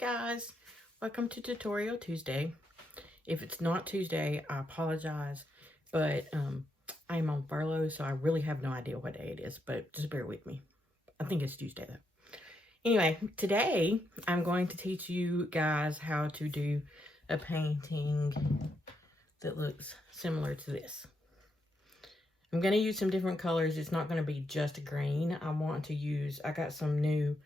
guys, welcome to Tutorial Tuesday. If it's not Tuesday, I apologize, but I'm on furlough, so I really have no idea what day it is, but just bear with me. I think it's Tuesday though. Anyway, today I'm going to teach you guys how to do a painting that looks similar to this. I'm going to use some different colors. It's not going to be just green. I got some new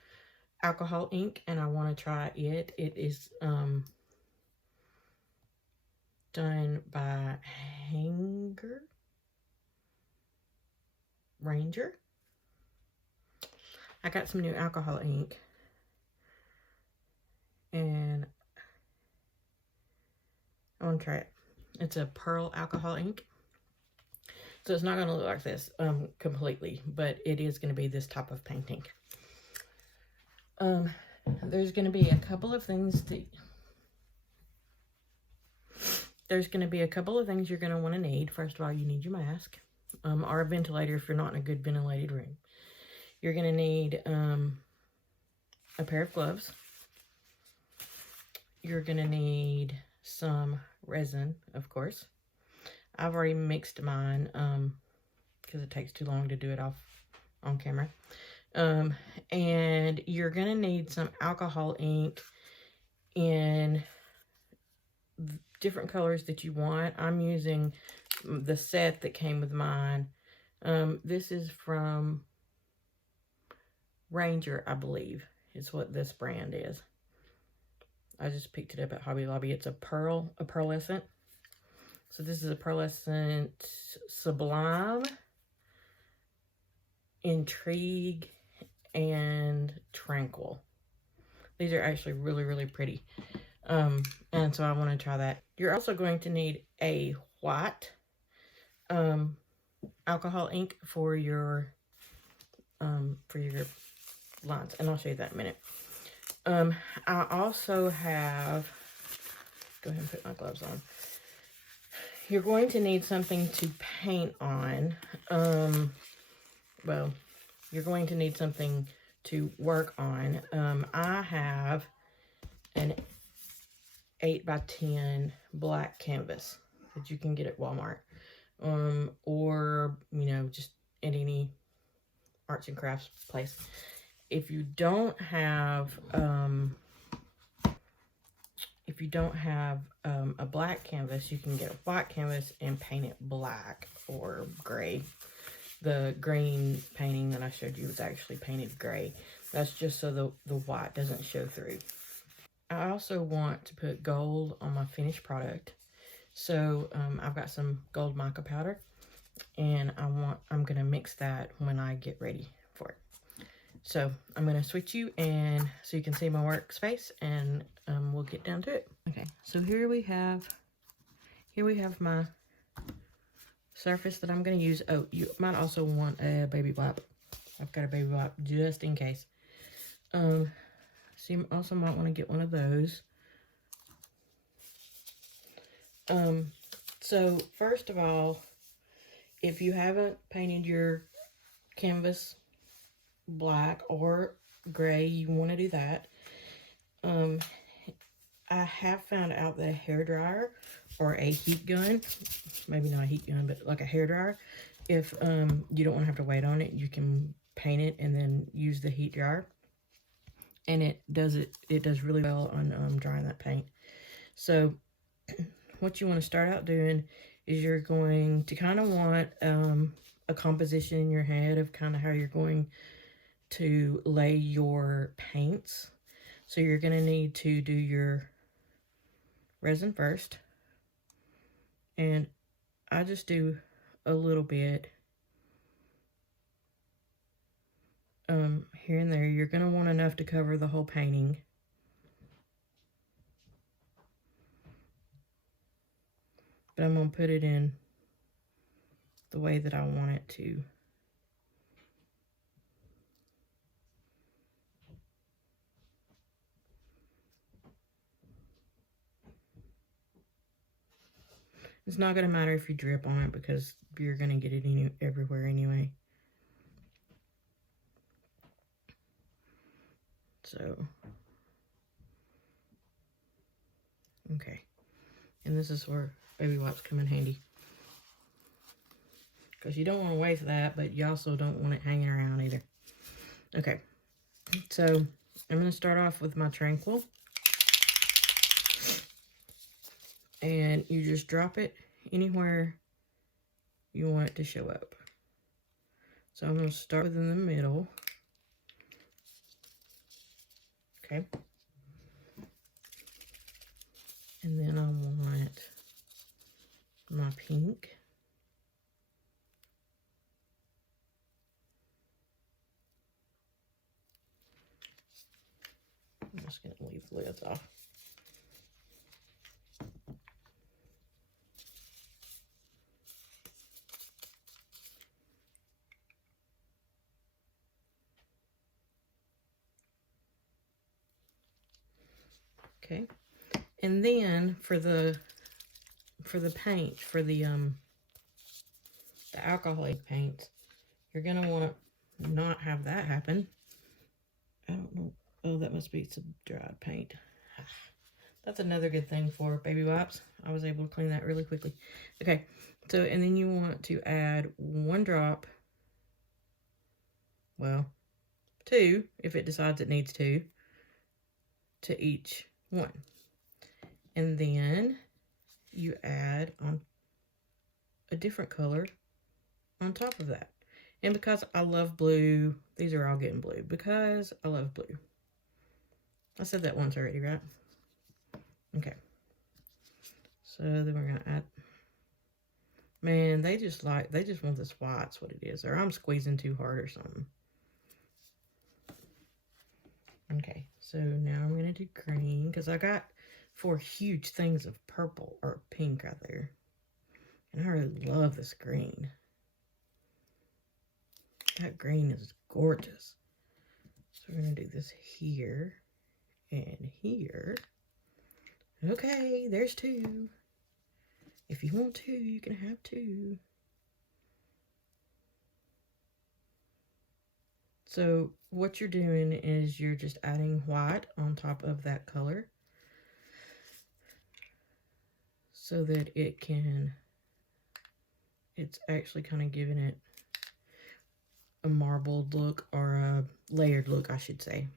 alcohol ink and I want to try it. It is done by Ranger. I got some new alcohol ink and I want to try it. It's a pearl alcohol ink. So it's not going to look like this completely, but it is going to be this type of painting. There's going to be a couple of things you're going to want to need. First of all, you need your mask or a ventilator if you're not in a good ventilated room. You're going to need a pair of gloves. You're going to need some resin, of course. I've already mixed mine because it takes too long to do it off on camera. And you're going to need some alcohol ink in different colors that you want. I'm using the set that came with mine. This is from Ranger, I believe. It's what this brand is. I just picked it up at Hobby Lobby. It's a pearlescent. So this is a pearlescent Sublime, Intrigue, and Tranquil. These are actually really, really pretty. And so I want to try that. You're also going to need a white alcohol ink for your lines, and I'll show you that in a minute. I also have, go ahead and put my gloves on. You're going to need something to paint on. Well, you're going to need something to work on. I have an 8x10 black canvas that you can get at Walmart. Or, you know, just at any arts and crafts place. If you don't have a black canvas, you can get a white canvas and paint it black or gray. The green painting that I showed you was actually painted gray. That's just so the white doesn't show through. I also want to put gold on my finished product. So I've got some gold mica powder, and I'm going to mix that when I get ready for it. So I'm going to switch you and so you can see my workspace, and we'll get down to it. Okay, so here we have my surface that I'm going to use. Oh, you might also want a baby wipe. I've got a baby wipe just in case. So you also might want to get one of those. So first of all, if you haven't painted your canvas black or gray, you want to do that. I have found out that a hairdryer or a heat gun, maybe not a heat gun, but like a hairdryer, if you don't want to have to wait on it, you can paint it and then use the heat dryer. And it does really well on drying that paint. So what you want to start out doing is you're going to kind of want a composition in your head of kind of how you're going to lay your paints. So you're going to need to do your resin first. And I just do a little bit here and there. You're going to want enough to cover the whole painting. But I'm going to put it in the way that I want it to. It's not going to matter if you drip on it because you're going to get it everywhere anyway. So Okay. And this is where baby wipes come in handy. Because you don't want to waste that, but you also don't want it hanging around either. Okay. So I'm going to start off with my Tranquil. And you just drop it anywhere you want it to show up. So I'm going to start within the middle. Okay. And then I want my pink. I'm just going to leave the lids off. Okay. And then for the paint, for the alcoholic paints, you're going to want to not have that happen. I don't know. Oh, that must be some dried paint. That's another good thing for baby wipes. I was able to clean that really quickly. Okay, so, and then you want to add 1 drop, well, 2, if it decides it needs 2, to each one. And then you add on a different color on top of that. And because I love blue, these are all getting blue because I love blue. I said that once already, right? Okay. So then we're going to add, man, they just want this white, that's what it is. Or I'm squeezing too hard or something. Okay, so now I'm going to do green because I got 4 huge things of purple or pink right there. And I really love this green. That green is gorgeous. So we're going to do this here and here. Okay, there's 2. If you want 2, you can have 2. So what you're doing is you're just adding white on top of that color so that it's actually kind of giving it a marbled look, or a layered look, I should say.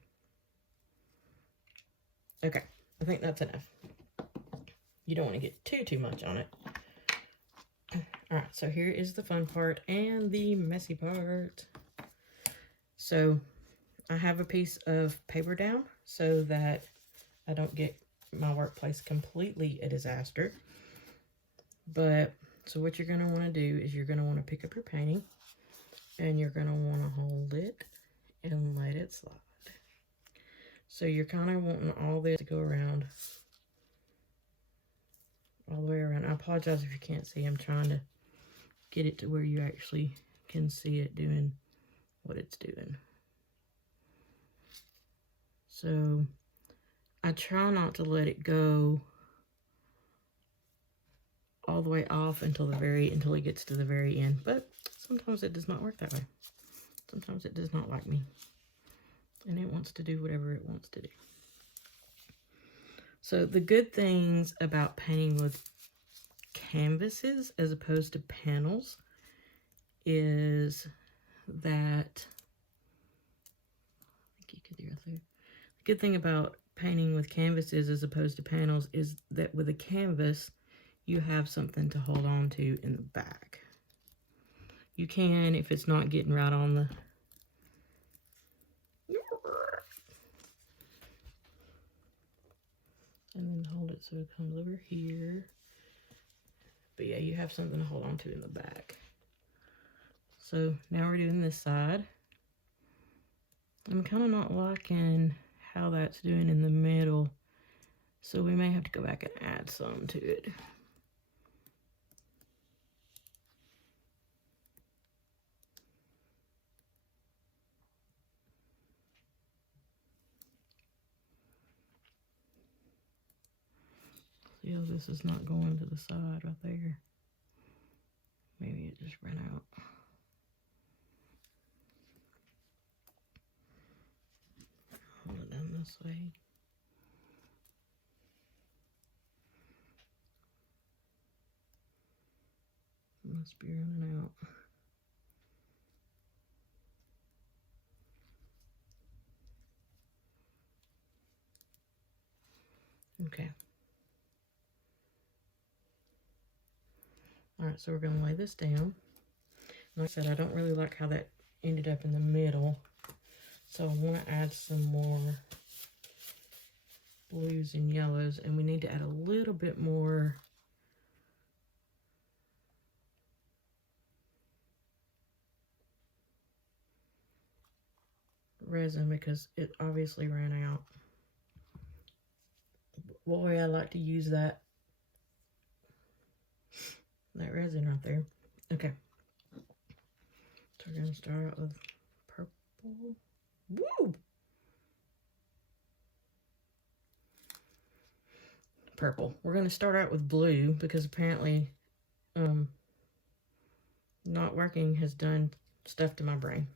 Okay, I think that's enough. You don't want to get too much on it. Alright, so here is the fun part and the messy part. So I have a piece of paper down so that I don't get my workplace completely a disaster. But, so what you're going to want to do is you're going to want to pick up your painting and you're going to want to hold it and let it slide. So you're kind of wanting all this to go around, all the way around. I apologize if you can't see. I'm trying to get it to where you actually can see it doing what it's doing. So I try not to let it go all the way off until it gets to the very end, but sometimes it does not work that way. Sometimes it does not like me, and it wants to do whatever it wants to do. So the good things about painting with canvases as opposed to panels is that, I think you could hear through. The good thing about painting with canvases as opposed to panels is that with a canvas, you have something to hold on to in the back. You can, if it's not getting right on the... And then hold it so it comes over here. But yeah, you have something to hold on to in the back. So now we're doing this side. I'm kind of not liking how that's doing in the middle, so we may have to go back and add some to it. See how this is not going to the side right there? Maybe it just ran out. Hold it down this way. Must be running out. Okay. All right, so we're gonna lay this down. Like I said, I don't really like how that ended up in the middle. So I want to add some more blues and yellows, and we need to add a little bit more resin because it obviously ran out. Boy, I like to use that resin right there. Okay. So we're going to start out with purple. Woo! Purple. We're going to start out with blue because apparently not working has done stuff to my brain.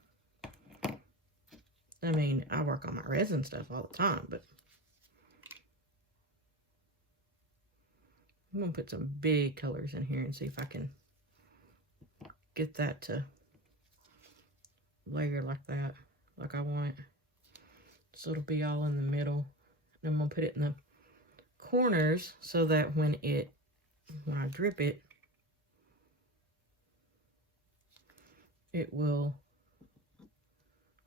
I mean, I work on my resin stuff all the time, but I'm going to put some big colors in here and see if I can get that to layer like that, like I want it. So it'll be all in the middle. And I'm going to put it in the corners so that when I drip it, it will,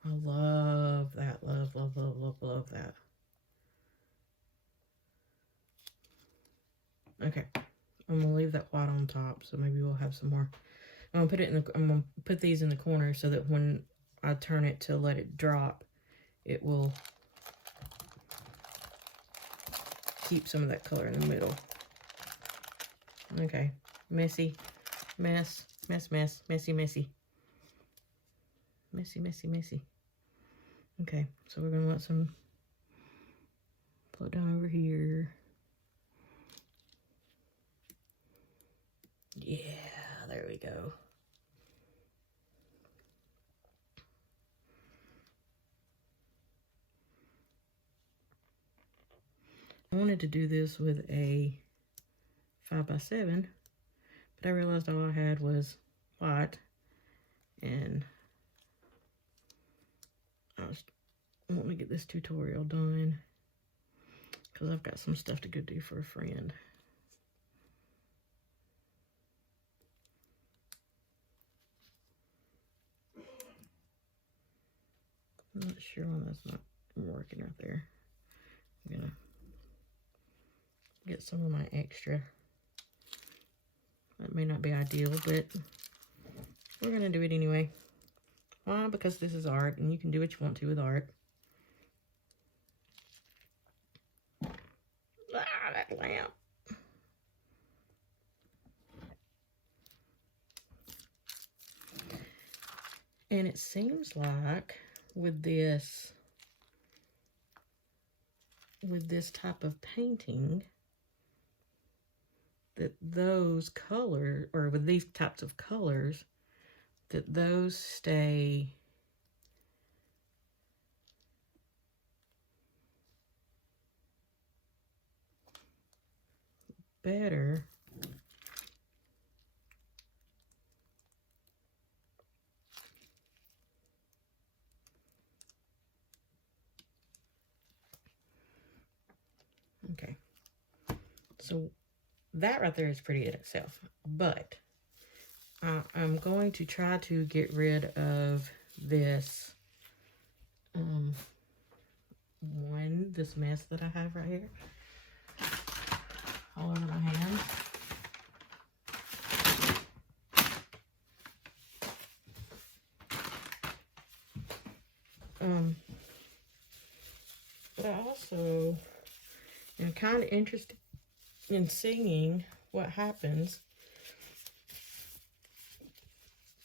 I love that, love that. Okay, I'm gonna leave that white on top, so maybe we'll have some more. I'm gonna put these in the corner so that when I turn it to let it drop, it will keep some of that color in the middle. Okay, messy, messy. Okay, so we're gonna let some float down over here. Yeah, there we go. I wanted to do this with a 5x7, but I realized all I had was white, and I was wanting to get this tutorial done because I've got some stuff to go do for a friend. I'm not sure why that's not working right there. I'm gonna get some of my extra. That may not be ideal, but we're gonna do it anyway. Why? Because this is art, and you can do what you want to with art. Ah, that lamp. And it seems like with this type of painting that those colors, or with these types of colors, that those stay better okay. So that right there is pretty in itself, but I'm going to try to get rid of this this mess that I have right here all over my hands. But I also am kind of interested in seeing what happens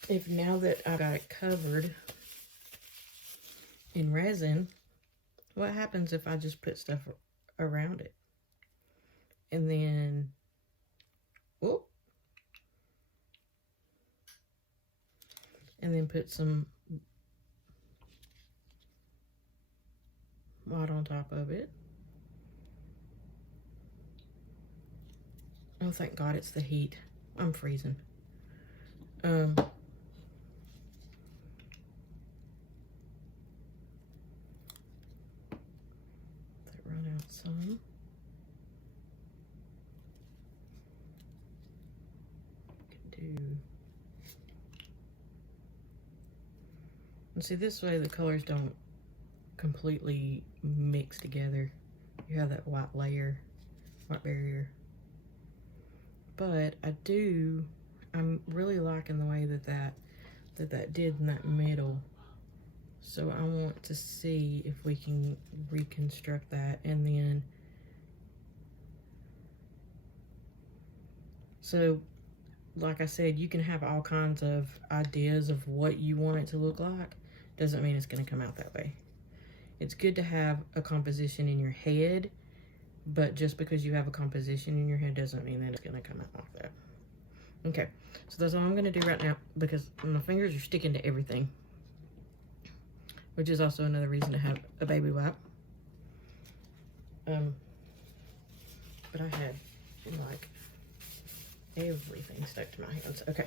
if, now that I got it covered in resin, what happens if I just put stuff around it and then whoop, and then put some white on top of it. Oh, thank God it's the heat. I'm freezing. Let it run out some. Can do. And see, this way the colors don't completely mix together. You have that white layer, white barrier. But I'm really liking the way that did in that middle. So I want to see if we can reconstruct that. And then, so like I said, you can have all kinds of ideas of what you want it to look like. Doesn't mean it's going to come out that way. It's good to have a composition in your head, but just because you have a composition in your head doesn't mean that it's going to come out like that. Okay, so that's all I'm going to do right now because my fingers are sticking to everything, which is also another reason to have a baby wipe. But I had like everything stuck to my hands. Okay,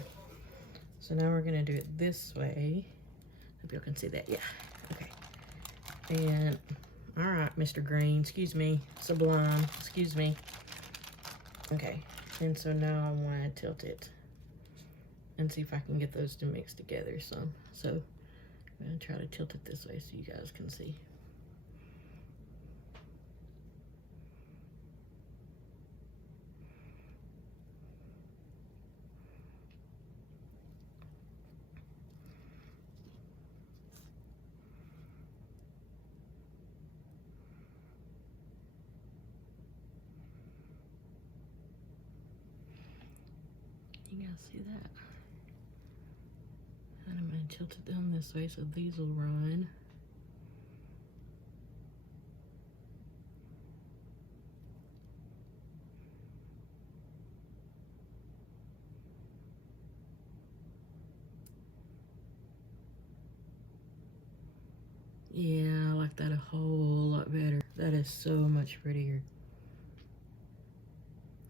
so now we're going to do it this way. Hope y'all can see that. Yeah, okay. And all right, Mr. Green, excuse me, Sublime, excuse me. Okay, and so now I want to tilt it and see if I can get those to mix together some. So I'm going to try to tilt it this way so you guys can see. You guys see that? And I'm going to tilt it down this way so these will run. Yeah, I like that a whole lot better. That is so much prettier.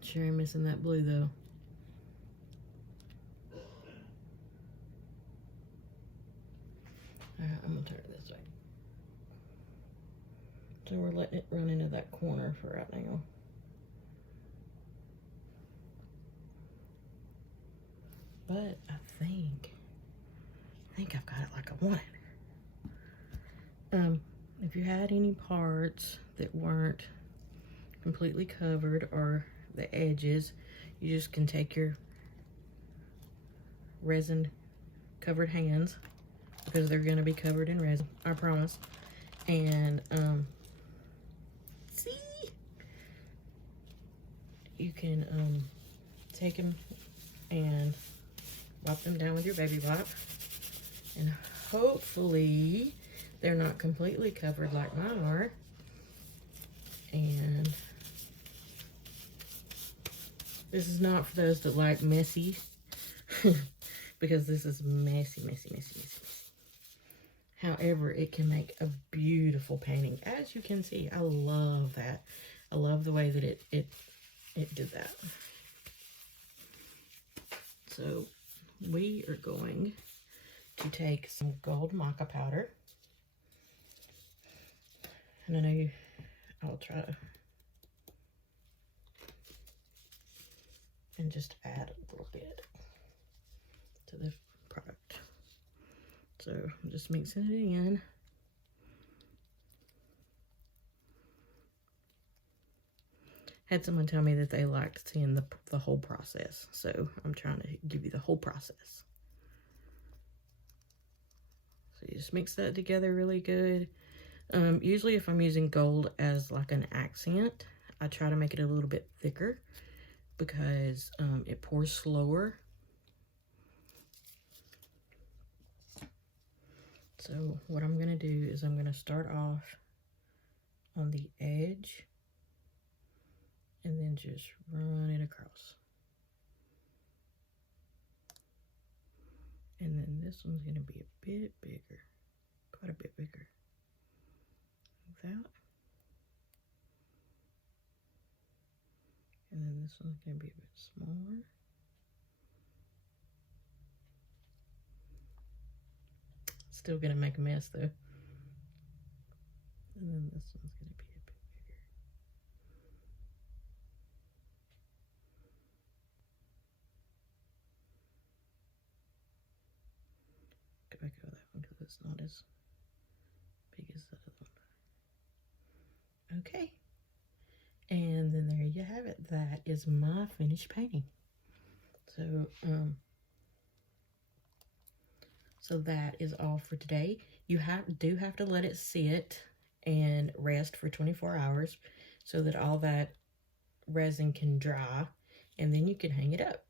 Sure, I'm missing that blue though. Alright, I'm gonna turn it this way. So we're letting it run into that corner for right now. But I think I've got it like I want it. If you had any parts that weren't completely covered or the edges, you just can take your resin covered hands, because they're going to be covered in resin, I promise. And see, you can take them and wipe them down with your baby wipe, and hopefully they're not completely covered like mine are. And this is not for those that like messy, because this is messy, messy, messy, messy, messy. However, it can make a beautiful painting. As you can see, I love that. I love the way that it did that. So we are going to take some gold mica powder. And I know I'll try to and just add a little bit to the product. So I'm just mixing it in. Had someone tell me that they liked seeing the whole process, so I'm trying to give you the whole process. So you just mix that together really good. Usually if I'm using gold as like an accent, I try to make it a little bit thicker because it pours slower. So what I'm going to do is I'm going to start off on the edge and then just run it across. And then this one's going to be a bit bigger, quite a bit bigger. Like that. And then this one's going to be a bit smaller. still gonna make a mess though. And then this one's gonna be a bit bigger. Go back over that one because it's not as big as the other one. Okay. And then there you have it. That is my finished painting. So that is all for today. You do have to let it sit and rest for 24 hours so that all that resin can dry, and then you can hang it up.